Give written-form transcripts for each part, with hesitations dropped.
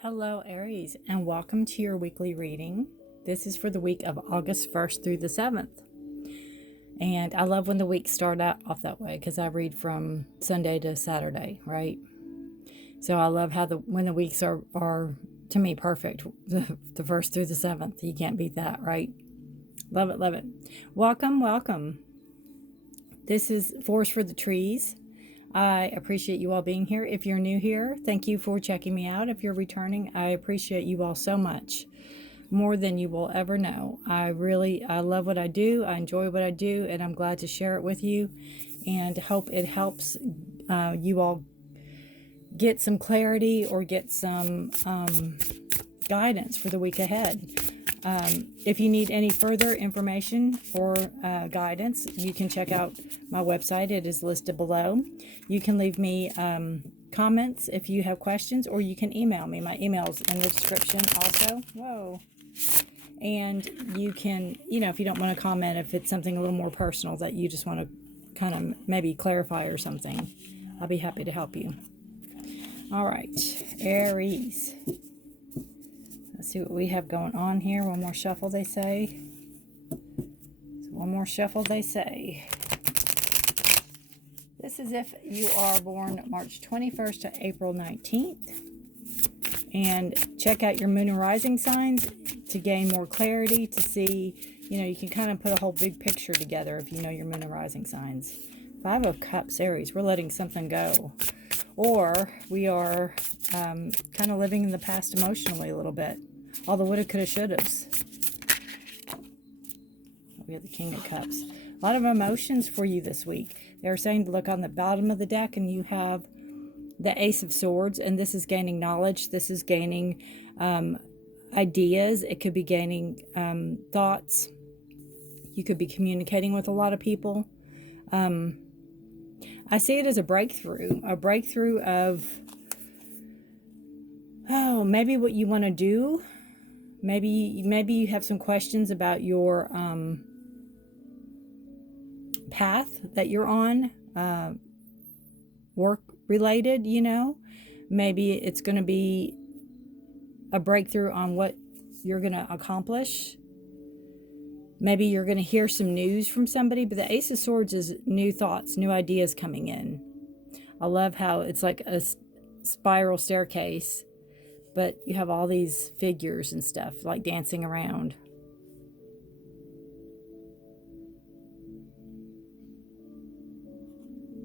Hello, Aries, and welcome to your weekly reading. This is for the week of August 1st through the 7th. And I love when the weeks start out off that way because I read from Sunday to Saturday, right? So I love how when the weeks are to me perfect, the 1st through the 7th. You can't beat that, right? Love it, love it. Welcome, welcome. This is Forest for the Trees. I appreciate you all being here. If you're new here, thank you for checking me out. If you're returning, I appreciate you all so much, more than you will ever know. I love what I do. I enjoy what I do, and I'm glad to share it with you and hope it helps you all get some clarity or get some guidance for the week ahead. If you need any further information or guidance, you can check out my website. It is listed below. You can leave me comments if you have questions, or you can email me. My email's in the description also. Whoa. And you can, if you don't want to comment, if it's something a little more personal that you just want to kind of maybe clarify or something, I'll be happy to help you. All right, Aries. Let's see what we have going on here. One more shuffle, they say. So one more shuffle, they say. This is if you are born March 21st to April 19th. And check out your moon and rising signs to gain more clarity, to see, you can kind of put a whole big picture together if you know your moon and rising signs. 5 of Cups, Aries. We're letting something go. Or we are kind of living in the past emotionally a little bit. All the woulda, coulda, shouldas. We have the King of Cups. A lot of emotions for you this week. They're saying to look on the bottom of the deck, and you have the Ace of Swords, and this is gaining knowledge. This is gaining ideas. It could be gaining thoughts. You could be communicating with a lot of people. I see it as a breakthrough of, maybe what you want to do. Maybe you have some questions about your path that you're on, work related, Maybe it's going to be a breakthrough on what you're going to accomplish. Maybe you're going to hear some news from somebody, but the Ace of Swords is new thoughts, new ideas coming in. I love how it's like a spiral staircase, but you have all these figures and stuff like dancing around.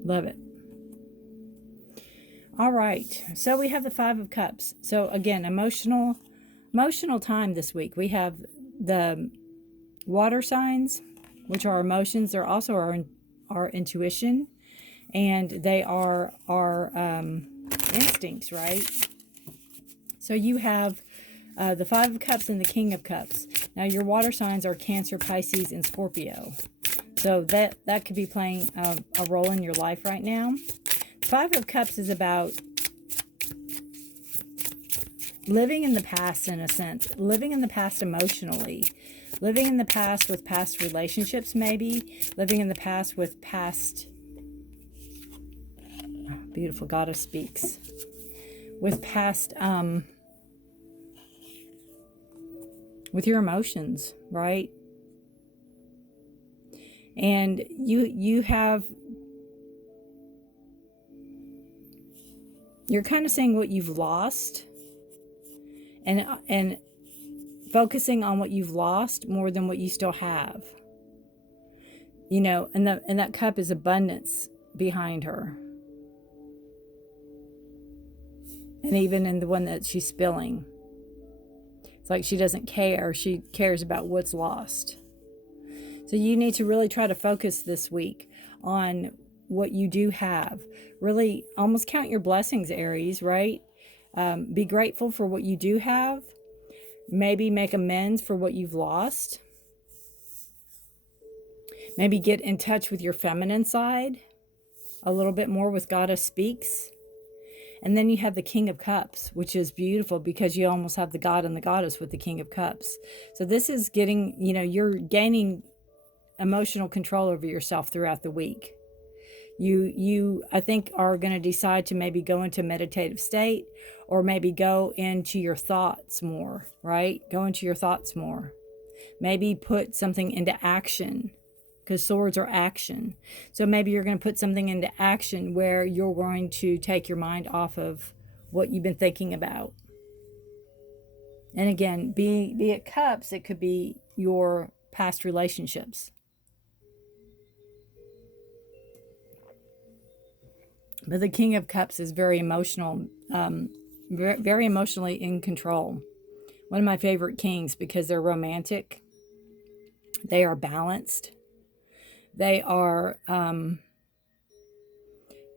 Love it. All right, so we have the 5 of Cups. So again, emotional time this week. We have the water signs, which are emotions. They're also our intuition, and they are our instincts, right? So you have the 5 of Cups and the King of Cups. Now your water signs are Cancer, Pisces, and Scorpio. So that could be playing a role in your life right now. 5 of Cups is about living in the past, in a sense. Living in the past emotionally. Living in the past with past relationships, maybe. Living in the past with past... Oh, beautiful goddess speaks. With past... with your emotions, right? And you're kind of saying what you've lost, and focusing on what you've lost more than what you still have. And that cup is abundance behind her. And even in the one that she's spilling, it's like she doesn't care. She cares about what's lost. So you need to really try to focus this week on what you do have. Really almost count your blessings, Aries, right? Be grateful for what you do have. Maybe make amends for what you've lost. Maybe get in touch with your feminine side a little bit more with Goddess Speaks. And then you have the King of Cups, which is beautiful because you almost have the God and the Goddess with the King of Cups. So this is getting, you're gaining emotional control over yourself throughout the week. You I think are going to decide to maybe go into a meditative state, or maybe go into your thoughts more, right? Go into your thoughts more. Maybe put something into action, because swords are action. So maybe you're going to put something into action where you're going to take your mind off of what you've been thinking about. And again, be it cups, it could be your past relationships. But the King of Cups is very emotional, very emotionally in control. One of my favorite kings, because they're romantic, they are balanced, they are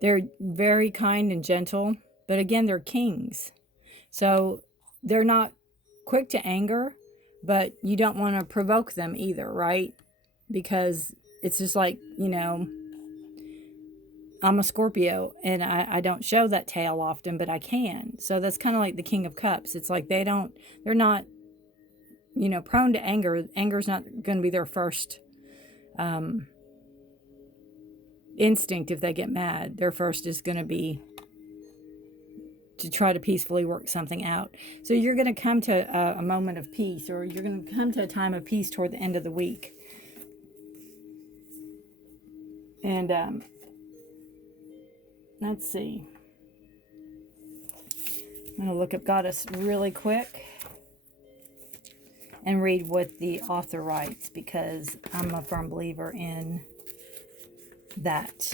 they're very kind and gentle. But again, they're kings, so they're not quick to anger, but you don't want to provoke them either, right? Because it's just like, I'm a Scorpio, and I don't show that tail often, but I can. So that's kind of like the King of Cups. It's like they're not, prone to anger. Anger's not going to be their first instinct if they get mad. Their first is going to be to try to peacefully work something out. So you're going to come to a moment of peace, or you're going to come to a time of peace toward the end of the week. And let's see. I'm going to look up Goddess really quick and read what the author writes, because I'm a firm believer in that.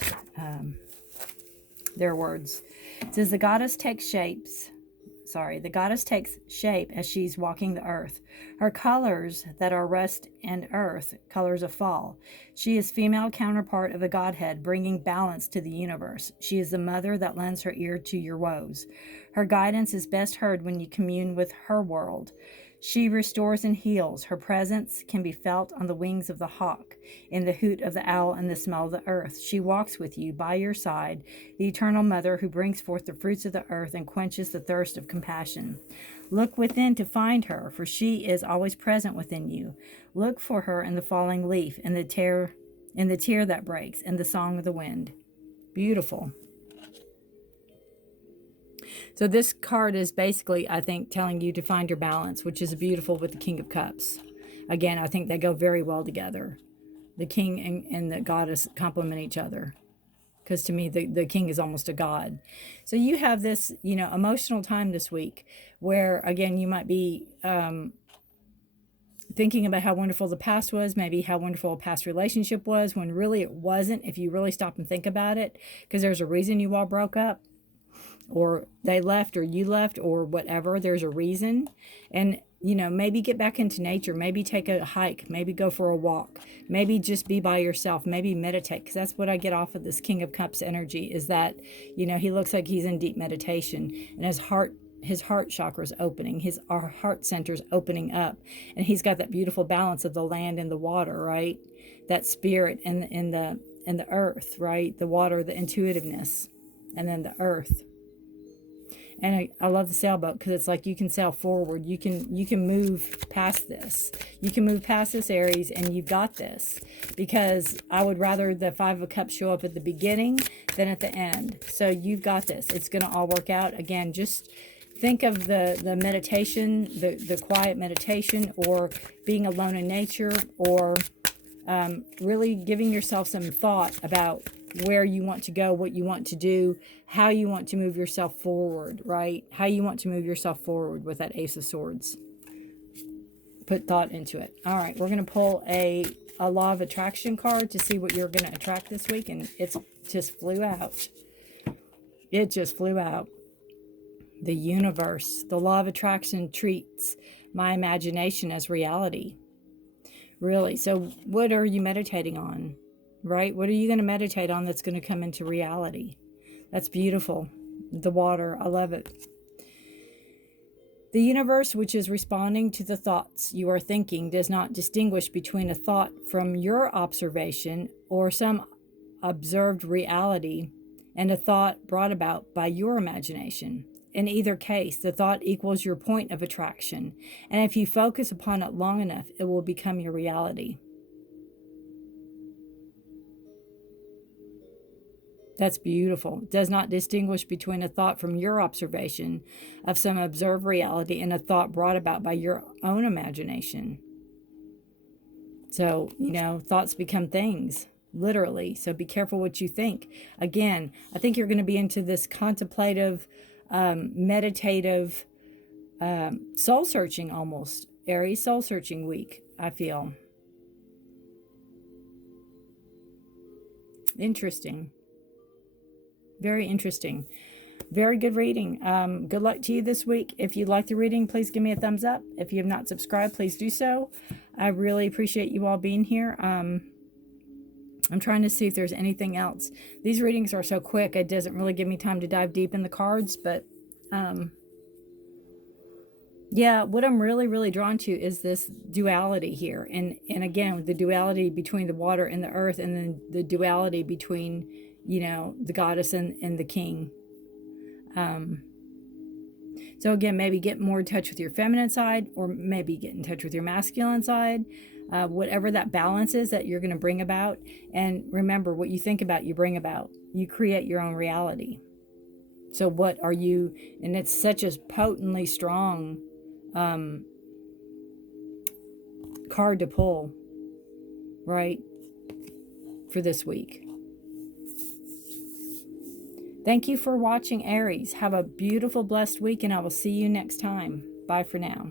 Their words. It says, the goddess takes shape as she's walking the earth. Her colors that are rust and earth, colors of fall. She is female counterpart of the Godhead, bringing balance to the universe. She is the mother that lends her ear to your woes. Her guidance is best heard when you commune with her world. She restores and heals. Her presence can be felt on the wings of the hawk, in the hoot of the owl, and the smell of the earth. She walks with you, by your side, the eternal mother who brings forth the fruits of the earth and quenches the thirst of compassion. Look within to find her, for she is always present within you. Look for her in the falling leaf, in the tear that breaks, and the song of the wind. Beautiful. So this card is basically, I think, telling you to find your balance, which is beautiful with the King of Cups. Again, I think they go very well together. The king and the goddess complement each other, because to me, the king is almost a god. So you have this, emotional time this week where, again, you might be thinking about how wonderful the past was, maybe how wonderful a past relationship was, when really it wasn't, if you really stop and think about it, because there's a reason you all broke up, or they left, or you left, or whatever. There's a reason. And maybe get back into nature, maybe take a hike, maybe go for a walk, maybe just be by yourself, maybe meditate, because that's what I get off of this King of Cups energy, is that he looks like he's in deep meditation, and his heart chakra is opening, our heart center is opening up, and he's got that beautiful balance of the land and the water, right? That spirit and the earth, right? The water, the intuitiveness, and then the earth. And I love the sailboat, because it's like you can sail forward. You can move past this. You can move past this, Aries, and you've got this. Because I would rather the Five of Cups show up at the beginning than at the end. So you've got this. It's going to all work out. Again, just think of the meditation, the quiet meditation, or being alone in nature, or really giving yourself some thought about where you want to go, what you want to do, how you want to move yourself forward, right? How you want to move yourself forward with that Ace of Swords. Put thought into it. All right, we're going to pull a Law of Attraction card to see what you're going to attract this week, and it just flew out. It just flew out. The universe. The Law of Attraction treats my imagination as reality. Really. So what are you meditating on? Right? What are you going to meditate on that's going to come into reality? That's beautiful. The water. I love it. The universe, which is responding to the thoughts you are thinking, does not distinguish between a thought from your observation or some observed reality and a thought brought about by your imagination. In either case, the thought equals your point of attraction, and if you focus upon it long enough, it will become your reality. That's beautiful. It does not distinguish between a thought from your observation of some observed reality and a thought brought about by your own imagination. So, thoughts become things, literally. So be careful what you think. Again, I think you're going to be into this contemplative, meditative, soul searching almost. Aries soul searching week, I feel. Interesting. Very interesting. Very good reading. Good luck to you this week. If you like the reading, please give me a thumbs up. If you have not subscribed, please do so. I really appreciate you all being here. I'm trying to see if there's anything else. These readings are so quick, it doesn't really give me time to dive deep in the cards, but yeah, what I'm really, really drawn to is this duality here. And again, the duality between the water and the earth, and then the duality between, the goddess and the king. So again, maybe get more in touch with your feminine side, or maybe get in touch with your masculine side. Whatever that balance is that you're going to bring about. And remember, what you think about, you bring about. You create your own reality. So what are you, and it's such a potently strong card to pull, right, for this week. Thank you for watching, Aries. Have a beautiful, blessed week, and I will see you next time. Bye for now.